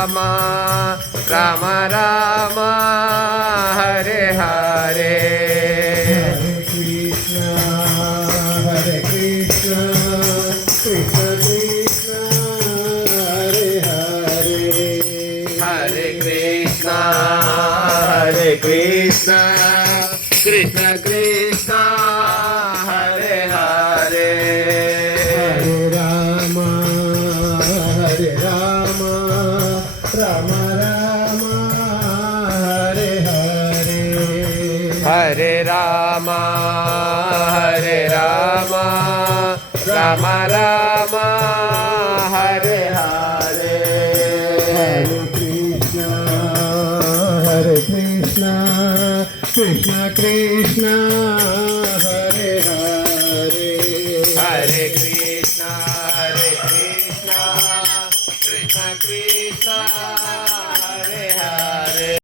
Rama Rama Rama Hare Hare Hare Krishna Krishna Krishna Hare Hare Hare Krishna Hare Krishna Krishna Krishna Hare Hare Hare Rama Rama Rama Hare Hare Hare Rama Rama Rama Hare Hare Hare Krishna Krishna Krishna Hare Hare Hare Krishna Krishna Krishna Krishna